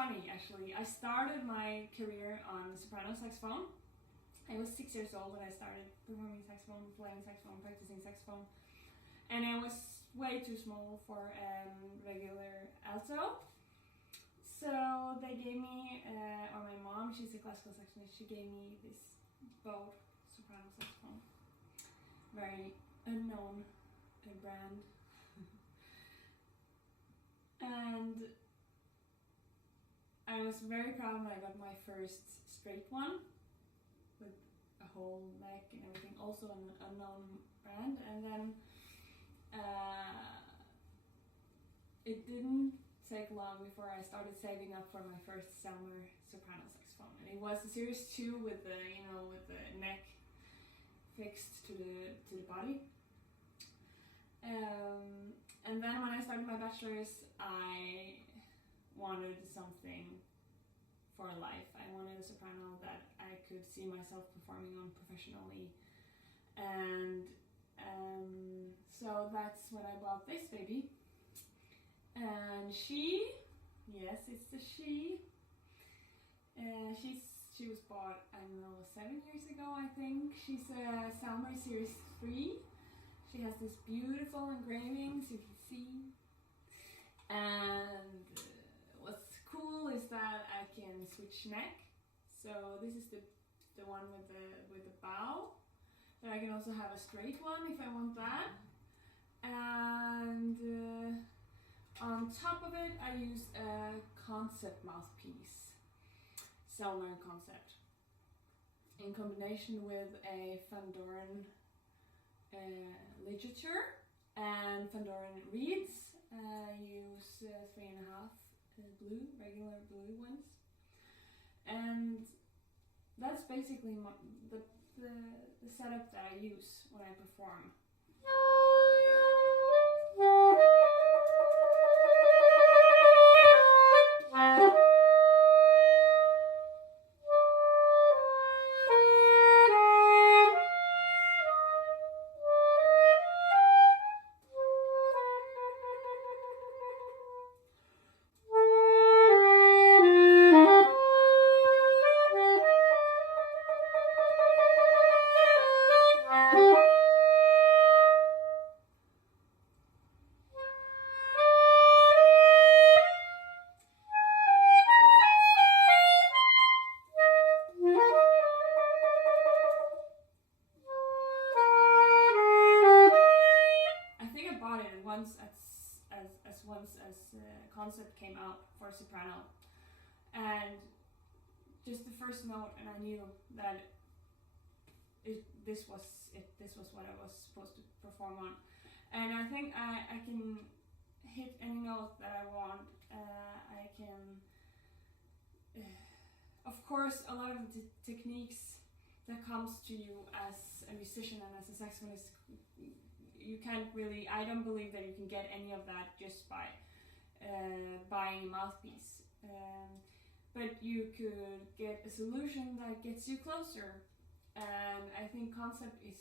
funny actually. I started my career on soprano saxophone. I was 6 years old when I started performing saxophone, playing saxophone, practicing saxophone, and I was way too small for regular alto. So they gave me, or my mom, she's a classical saxophonist, she gave me this bowed soprano saxophone. Very unknown brand. And I was very proud when I got my first straight one with a whole neck and everything, also an unknown brand. And then it didn't take long before I started saving up for my first Selmer soprano saxophone, and it was the Series 2 with the with the neck fixed to the body. And then when I started my bachelor's, I wanted something for life. I wanted a soprano that I could see myself performing on professionally, and so that's when I bought this baby. And she, yes, it's a she. She was bought, I don't know, 7 years ago, I think. She's a Selmer Series 3. She has this beautiful engravings, you can see. And what's cool is that I can switch neck. So this is the one with the bow. Then I can also have a straight one if I want that. And on top of it, I use a concept mouthpiece, Selmer concept, in combination with a Fandoran ligature and Fandoran reeds. I use 3.5 blue, regular blue ones, and that's basically the setup that I use when I perform. Concept came out for soprano, and just the first note, and I knew that this was what I was supposed to perform on. And I think I can hit any note that I want. I can, of course, a lot of the techniques that comes to you as a musician and as a saxophonist, you can't really, I don't believe that you can get any of that just by buying a mouthpiece, but you could get a solution that gets you closer, and I think concept is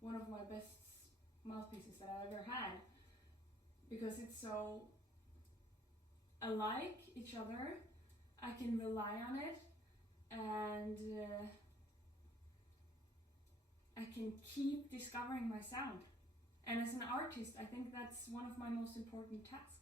one of my best mouthpieces that I've ever had, because it's so alike each other. I can rely on it, and I can keep discovering my sound, and as an artist I think that's one of my most important tasks.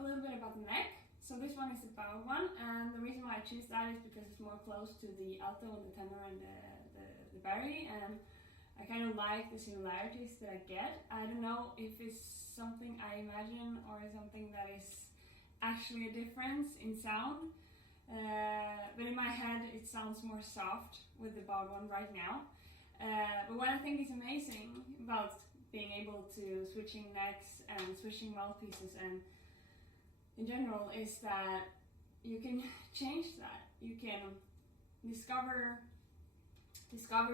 a little bit about the neck. So this one is a bow one, and the reason why I choose that is because it's more close to the alto and the tenor and the bari, and I kind of like the similarities that I get. I don't know if it's something I imagine or something that is actually a difference in sound, but in my head it sounds more soft with the bowed one right now. But what I think is amazing about being able to switching necks and switching mouthpieces and in general is that you can change that. You can discover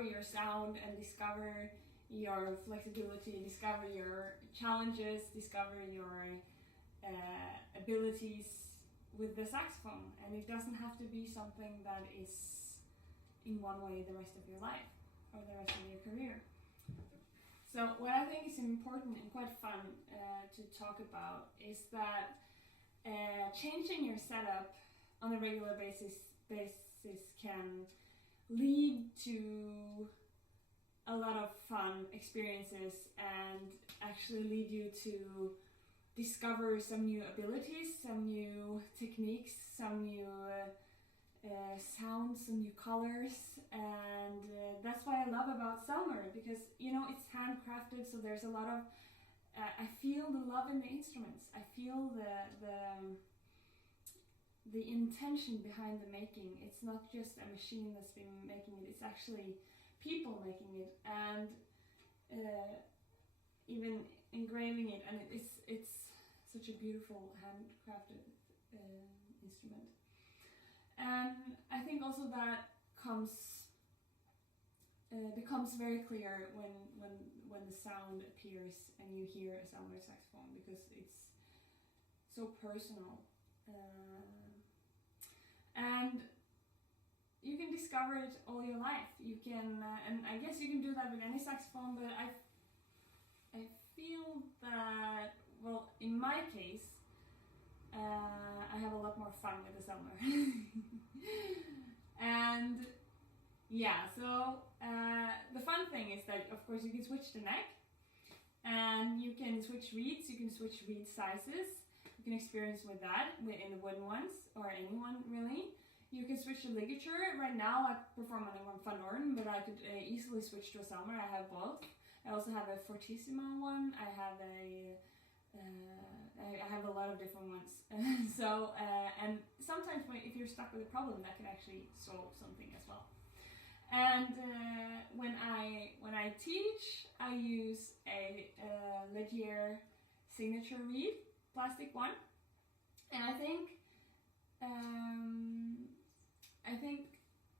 your sound and discover your flexibility, discover your challenges, discover your abilities with the saxophone, and it doesn't have to be something that is in one way the rest of your life or the rest of your career. So what I think is important and quite fun to talk about is that changing your setup on a regular basis can lead to a lot of fun experiences and actually lead you to discover some new abilities, some new techniques, some new sounds, some new colors, and that's what I love about Selmer, because it's handcrafted, so there's a lot of I feel the love in the instruments. I feel the intention behind the making. It's not just a machine that's been making it, it's actually people making it, and even engraving it, and it's such a beautiful handcrafted instrument. And I think also that becomes very clear when the sound appears and you hear a Selmer saxophone, because it's so personal. And you can discover it all your life. You can, and I guess you can do that with any saxophone, but I feel that, well, in my case, I have a lot more fun with the Selmer. And yeah, so the fun thing is that, of course, you can switch the neck, and you can switch reeds, you can switch reed sizes. You can experience with that in the wooden ones, or anyone really. You can switch the ligature. Right now I perform on a Van Orden, but I could easily switch to a Selmer. I have both. I also have a Fortissimo one. I have a lot of different ones. So and sometimes if you're stuck with a problem, that can actually solve something as well. And when I teach, I use a Legier signature reed, plastic one, and I think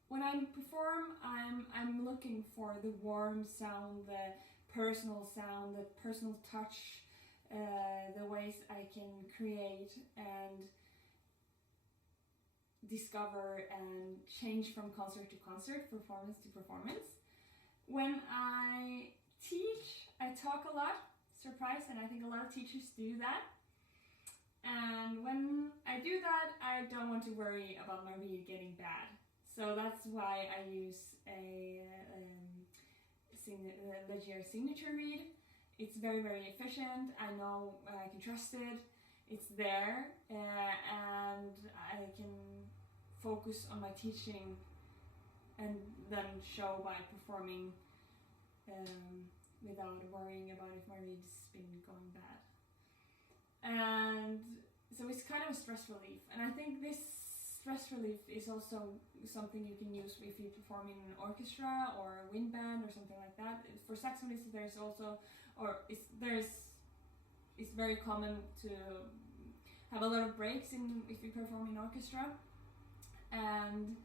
when I perform, I'm looking for the warm sound, the personal sound, the personal touch, the ways I can create and discover and change from concert to concert, performance to performance. When I teach, I talk a lot, surprise, and I think a lot of teachers do that. And when I do that, I don't want to worry about my reed getting bad. So that's why I use a Legier signature reed. It's very, very efficient. I know I can trust it. It's there, and I can focus on my teaching and then show by performing without worrying about if my reed's been going bad. And so it's kind of a stress relief, and I think this stress relief is also something you can use if you perform in an orchestra or a wind band or something like that. For saxophonists, there's also, it's very common to have a lot of breaks if you perform in orchestra, and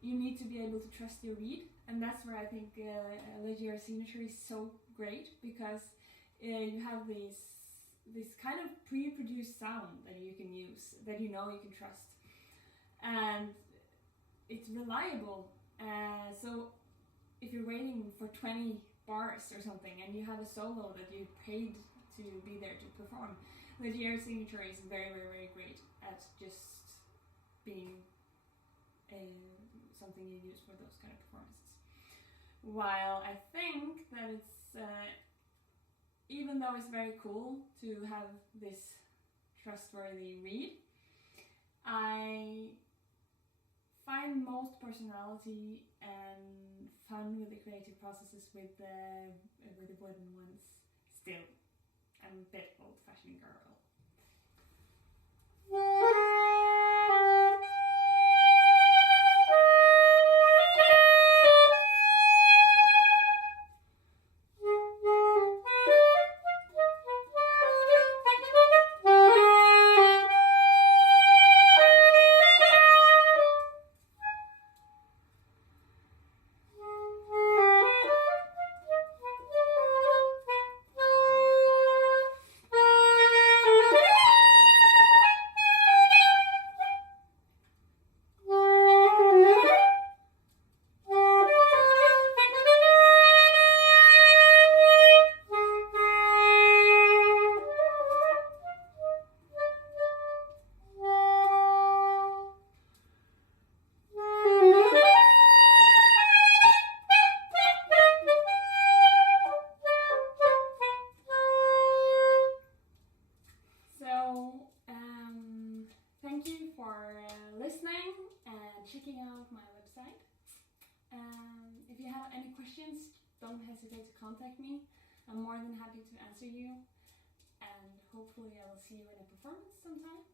you need to be able to trust your reed, and that's where I think Legier signature is so great, because you have this kind of pre-produced sound that you can use, that you can trust, and it's reliable. So if you're waiting for 20 bars or something and you have a solo that you paid to be there to perform, Legier signature is very, very, very great at just being something you use for those kind of performances. While I think that it's even though it's very cool to have this trustworthy read. I find most personality and fun with the creative processes with the wooden ones still. I'm a bit old-fashioned girl. Checking out my website. If you have any questions, don't hesitate to contact me. I'm more than happy to answer you, and hopefully I will see you in a performance sometime.